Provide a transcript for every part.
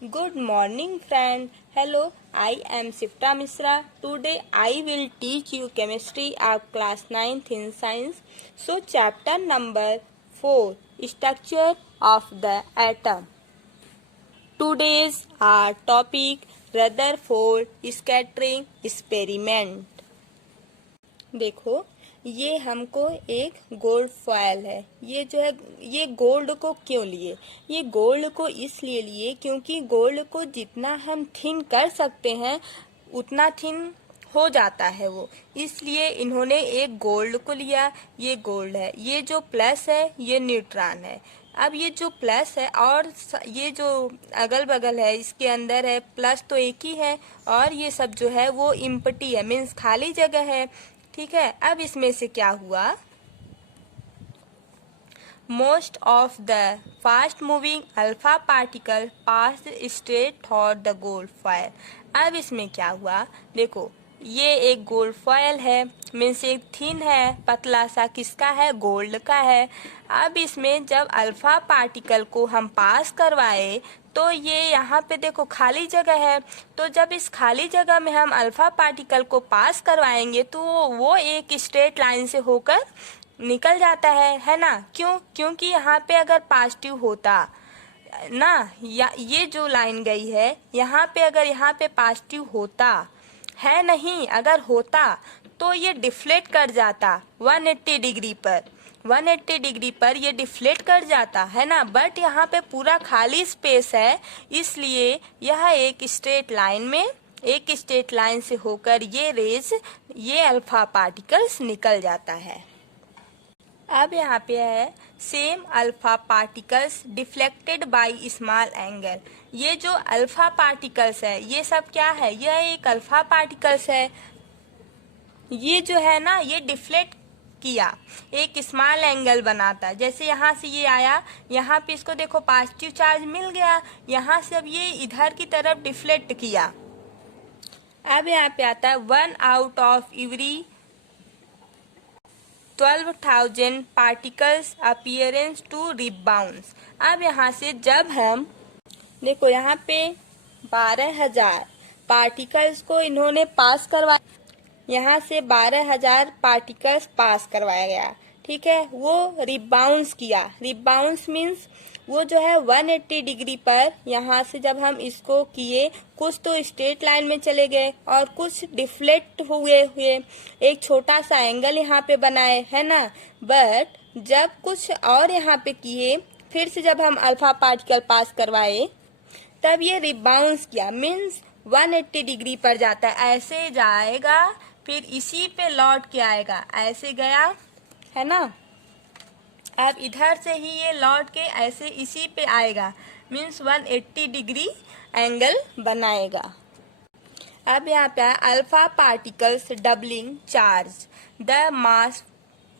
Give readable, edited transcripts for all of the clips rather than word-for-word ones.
Good morning, friend. Hello, I am Sifta Misra. Today I will teach you chemistry of class 9th in science. So, chapter number 4, Structure of the atom. Today's our topic Rutherford scattering experiment. देखो, ये हमको एक gold foil है। ये जो है, ये gold को क्यों लिए? ये गोल्ड को इसलिए लिए क्योंकि गोल्ड को जितना हम थिन कर सकते हैं उतना थिन हो जाता है वो, इसलिए इन्होंने एक गोल्ड को लिया। ये गोल्ड है, ये जो प्लस है ये न्यूट्रॉन है। अब ये जो प्लस है और ये जो अगल बगल है इसके अंदर है, प्लस तो एक ही है और ये सब जो है वो इम्पटी है, मीन्स खाली जगह है। ठीक है, अब इसमें से क्या हुआ? Most of the fast moving alpha particle pass straight Thor the gold foil. अब इसमें क्या हुआ? देखो, ये एक गोल्ड फॉयल है, मीन्स एक थिन है, पतला सा, किसका है? गोल्ड का है। अब इसमें जब अल्फा पार्टिकल को हम पास करवाए तो ये यहाँ पे देखो खाली जगह है, तो जब इस खाली जगह में हम अल्फा पार्टिकल को पास करवाएंगे तो वो एक स्ट्रेट लाइन से होकर निकल जाता है ना? क्यों? क्योंकि यहाँ पे अगर पॉजिटिव होता ना, या ये जो लाइन गई है यहाँ पे, अगर यहाँ पे पॉजिटिव होता है नहीं, अगर होता तो ये डिफ्लेक्ट कर जाता 180 डिग्री पर। 180 डिग्री पर ये डिफ्लेक्ट कर जाता है ना, बट यहाँ पे पूरा खाली स्पेस है, इसलिए यह एक स्ट्रेट लाइन में, एक स्ट्रेट लाइन से होकर ये रेज, ये अल्फा पार्टिकल्स निकल जाता है। अब यहाँ पे है same alpha particles deflected by small angle. ये जो अल्फा पार्टिकल्स है ये सब क्या है? यह एक अल्फा पार्टिकल्स है। ये जो है ना, ये डिफ्लेक्ट किया, एक स्मॉल एंगल बनाता। जैसे यहाँ से ये आया, यहाँ पे इसको देखो पॉजिटिव चार्ज मिल गया, यहाँ से अब ये इधर की तरफ डिफ्लेक्ट किया। अब यहाँ पे आता है 1 out of every 12,000 particles appearance to rebounds. अब यहाँ से जब हम देखो, यहाँ पे 12,000 पार्टिकल्स को इन्होंने पास करवाया, यहाँ से 12,000 पार्टिकल्स पास करवाया गया। ठीक है, वो रिबाउंस किया। रिबाउंस मीन्स वो जो है 180 डिग्री पर, यहाँ से जब हम इसको किए, कुछ तो स्ट्रेट लाइन में चले गए और कुछ डिफ्लेक्ट हुए एक छोटा सा एंगल यहाँ पे बनाए, है ना। बट जब कुछ और यहाँ पे किए, फिर से जब हम अल्फा पार्टिकल पास करवाए, तब ये रिबाउंस किया, मीन्स 180 डिग्री पर जाता है, ऐसे जाएगा, फिर इसी पे लौट के आएगा, ऐसे गया, है ना। अब इधर से ही ये लौट के ऐसे इसी पे आएगा, मीन्स 180 डिग्री एंगल बनाएगा। अब यहाँ पे alpha particles doubling charge the mass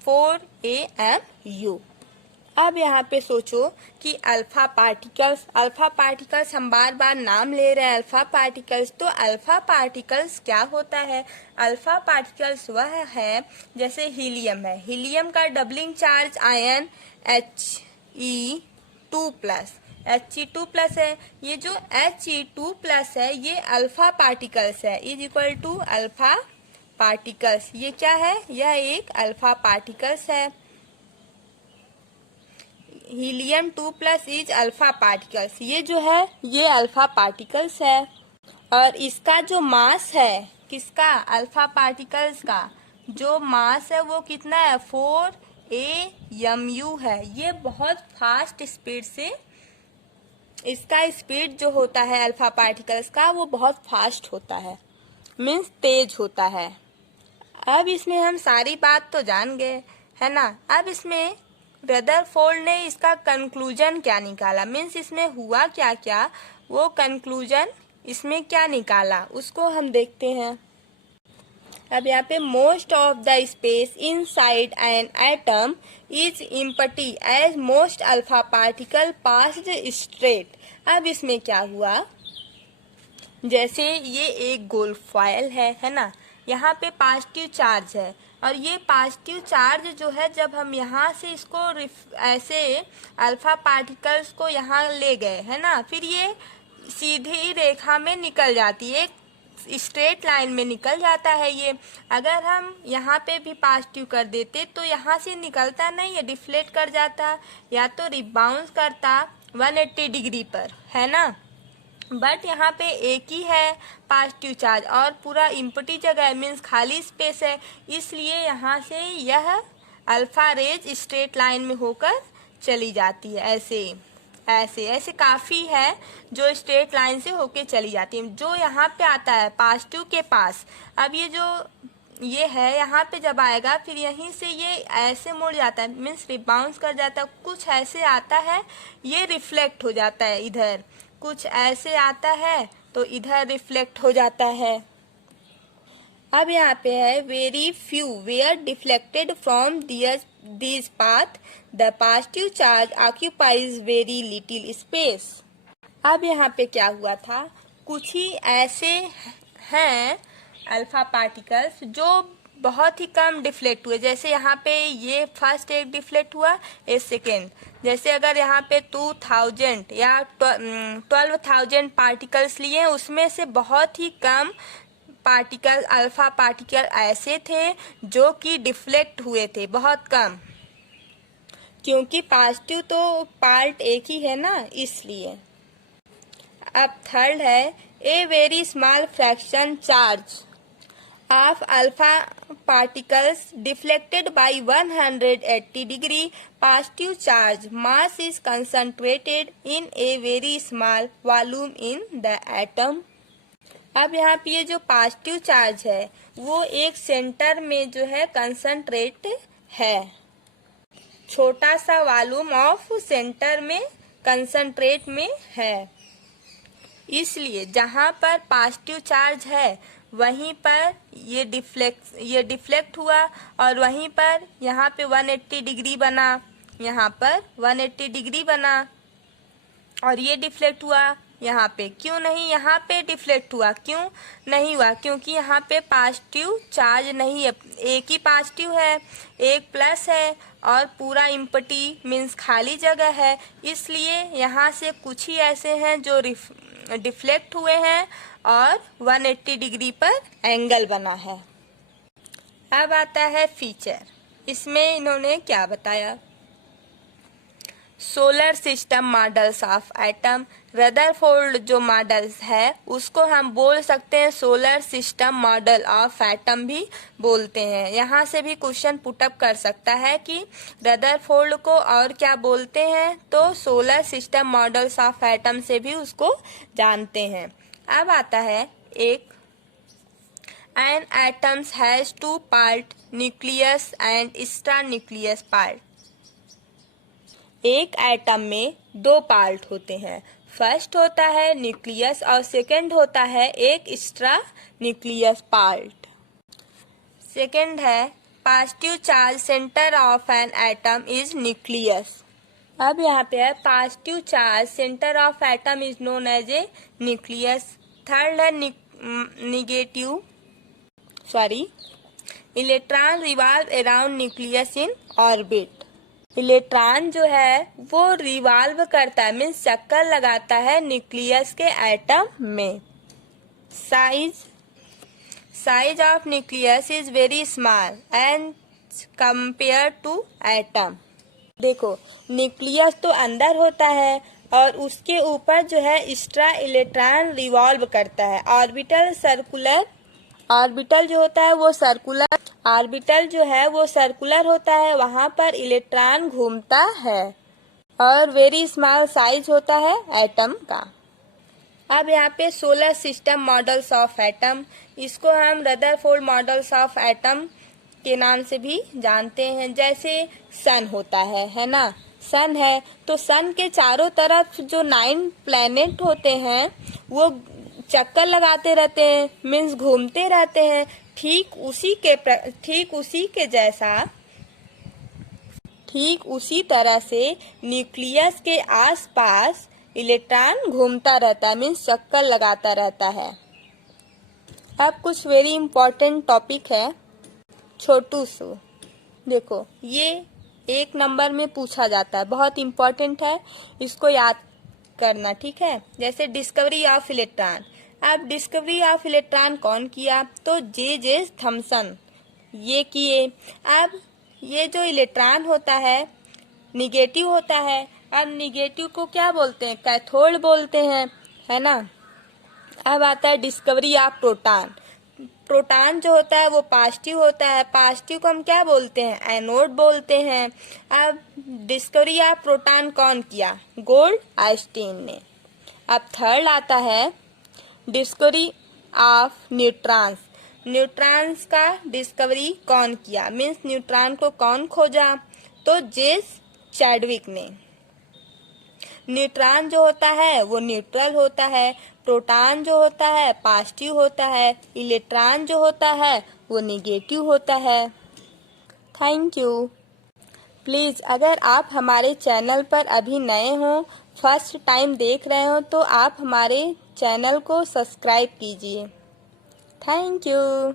4 AMU। अब यहाँ पे सोचो कि अल्फा पार्टिकल्स हम बार बार नाम ले रहे हैं अल्फा पार्टिकल्स, तो अल्फा पार्टिकल्स क्या होता है? अल्फा पार्टिकल्स वह है जैसे हीलियम है, हीलियम का डबलिंग चार्ज आयन He2+ है। ये जो He2+ है ये अल्फा पार्टिकल्स है, is equal to alpha particles. ये क्या है? यह एक अल्फा पार्टिकल्स है। Helium 2+ is alpha particles. ये जो है ये अल्फा पार्टिकल्स है, और इसका जो मास है, किसका? अल्फा पार्टिकल्स का जो मास है वो कितना है? 4 AMU है। ये बहुत फास्ट स्पीड से, इसका स्पीड जो होता है अल्फा पार्टिकल्स का वो बहुत फास्ट होता है, मीन्स तेज होता है। अब इसमें हम सारी बात तो जान गए, है ना। अब इसमें रदरफोर्ड ने इसका कंक्लूजन क्या निकाला, मीन्स इसमें हुआ क्या क्या, वो कंक्लूजन इसमें क्या निकाला उसको हम देखते हैं। अब यहाँ पे most of the space inside an atom is empty as most alpha particle passed straight. अब इसमें क्या हुआ? जैसे ये एक गोल्ड फॉयल है ना, यहाँ पे पॉजिटिव चार्ज है, और ये पॉजिटिव चार्ज जो है जब हम यहाँ से इसको ऐसे अल्फा पार्टिकल्स को यहाँ ले गए, है ना, फिर ये सीधी रेखा में निकल जाती है, एक स्ट्रेट लाइन में निकल जाता है ये। अगर हम यहाँ पे भी पॉजिटिव कर देते तो यहाँ से निकलता नहीं, ये डिफ्लेक्ट कर जाता या तो रिबाउंस करता 180 डिग्री पर, है ना। बट यहाँ पे एक ही है पॉजिटिव चार्ज और पूरा इम्पटी जगह है, मीन्स खाली स्पेस है, इसलिए यहाँ से यह अल्फा रेज स्ट्रेट लाइन में होकर चली जाती है। ऐसे ऐसे ऐसे काफ़ी है जो स्ट्रेट लाइन से होके चली जाती है। जो यहाँ पे आता है पॉजिटिव के पास, अब ये है यहाँ पे जब आएगा फिर यहीं से ये ऐसे मुड़ जाता है, मीन्स रिबाउंस कर जाता है, कुछ ऐसे आता है, ये रिफ्लेक्ट हो जाता है इधर, कुछ ऐसे आता है तो इधर रिफ्लेक्ट हो जाता है। अब यहाँ पे है very few were deflected from this path the positive charge occupies very little space. अब यहाँ पे क्या हुआ था, कुछ ही ऐसे हैं अल्फा पार्टिकल्स जो बहुत ही कम डिफ्लेक्ट हुए। जैसे यहाँ पे ये फर्स्ट एक डिफ्लेक्ट हुआ, एक सेकेंड। जैसे अगर यहाँ पे 2000 या 12,000 पार्टिकल्स लिए, उसमें से बहुत ही कम पार्टिकल अल्फा पार्टिकल ऐसे थे जो कि डिफ्लेक्ट हुए थे, बहुत कम, क्योंकि पॉजिटिव तो पार्ट एक ही है ना, इसलिए। अब थर्ड है a very small fraction charge of alpha particles deflected by 180 degree positive charge mass is concentrated in a very small volume in the atom। अब यहाँ पे ये जो पॉजिटिव चार्ज है वो एक सेंटर में जो है कंसंट्रेट है, छोटा सा वॉल्यूम ऑफ सेंटर में कंसंट्रेट में है, इसलिए जहाँ पर पॉजिटिव चार्ज है वहीं पर ये डिफ्लेक्ट हुआ और वहीं पर यहाँ पे 180 डिग्री बना, यहाँ पर 180 डिग्री बना और ये डिफ्लेक्ट हुआ यहाँ पे। क्यों नहीं यहाँ पे डिफ्लेक्ट हुआ, क्यों नहीं हुआ, क्योंकि यहाँ पे पॉजिटिव चार्ज नहीं है, एक ही पॉजिटिव है, एक प्लस है और पूरा इम्पटी मीन्स खाली जगह है, इसलिए यहाँ से कुछ ही ऐसे हैं जो डिफ्लेक्ट हुए हैं और 180 डिग्री पर एंगल बना है। अब आता है फीचर, इसमें इन्होंने क्या बताया, solar system models of atom. Rutherford जो मॉडल्स है उसको हम बोल सकते हैं solar system model of atom भी बोलते हैं। यहाँ से भी क्वेश्चन पुटअप कर सकता है कि रदरफोर्ड को और क्या बोलते हैं, तो solar system models of atom से भी उसको जानते हैं। अब आता है एक an atoms has 2 part nucleus and extra nucleus part. एक एटम में 2 पार्ट होते हैं, फर्स्ट होता है न्यूक्लियस और सेकंड होता है एक एक्स्ट्रा न्यूक्लियस पार्ट। सेकंड है positive charge centre of an atom is nucleus. अब यहाँ पे है positive charge centre of atom is known as a nucleus. Third है electron revolve around nucleus in orbit. Electron जो है वो रिवॉल्व करता है, मीन्स चक्कर लगाता है न्यूक्लियस के एटम में। Size of nucleus is very small and compare to atom. देखो न्यूक्लियस तो अंदर होता है और उसके ऊपर जो है एक्स्ट्रा इलेक्ट्रॉन रिवॉल्व करता है। ऑर्बिटल जो होता है वो सर्कुलर होता है, वहां पर इलेक्ट्रॉन घूमता है और वेरी स्मॉल साइज होता है एटम का। अब यहाँ पे solar system models of atom, इसको हम रदरफोर्ड मॉडल्स ऑफ एटम के नाम से भी जानते हैं। जैसे सन होता है ना, सन है तो सन के चारों तरफ जो 9 प्लैनेट होते हैं वो चक्कर लगाते रहते हैं, मीन्स घूमते रहते हैं। ठीक उसी तरह से न्यूक्लियस के आसपास इलेक्ट्रॉन घूमता रहता है, मीन्स चक्कर लगाता रहता है। अब कुछ वेरी इंपॉर्टेंट टॉपिक है छोटू सो, देखो ये 1 नंबर में पूछा जाता है, बहुत इम्पोर्टेंट है, इसको याद करना, ठीक है। जैसे डिस्कवरी ऑफ इलेक्ट्रॉन, अब डिस्कवरी ऑफ इलेक्ट्रॉन कौन किया? तो जे थॉमसन ये किए। अब ये जो इलेक्ट्रॉन होता है निगेटिव होता है, अब निगेटिव को क्या बोलते हैं? कैथोड बोलते हैं, है ना। अब आता है डिस्कवरी ऑफ प्रोटॉन। प्रोटॉन जो होता है वो पॉजिटिव होता है, पॉजिटिव को हम क्या बोलते हैं? एनोड बोलते हैं। अब डिस्कवरी ऑफ प्रोटॉन कौन किया? गोल्ड आइंस्टीन ने। अब थर्ड आता है डिस्कवरी ऑफ न्यूट्रॉन्स। न्यूट्रॉन्स का डिस्कवरी कौन किया? मीन्स न्यूट्रॉन को कौन खोजा? तो जेम्स चैडविक ने। न्यूट्रॉन जो होता है वो न्यूट्रल होता है, प्रोटॉन जो होता है पॉजिटिव होता है, इलेक्ट्रॉन जो होता है वो नेगेटिव होता है। Thank you. प्लीज़ अगर आप हमारे चैनल पर अभी नए हों, फर्स्ट टाइम देख रहे हो, तो आप हमारे चैनल को सब्सक्राइब कीजिए। Thank you.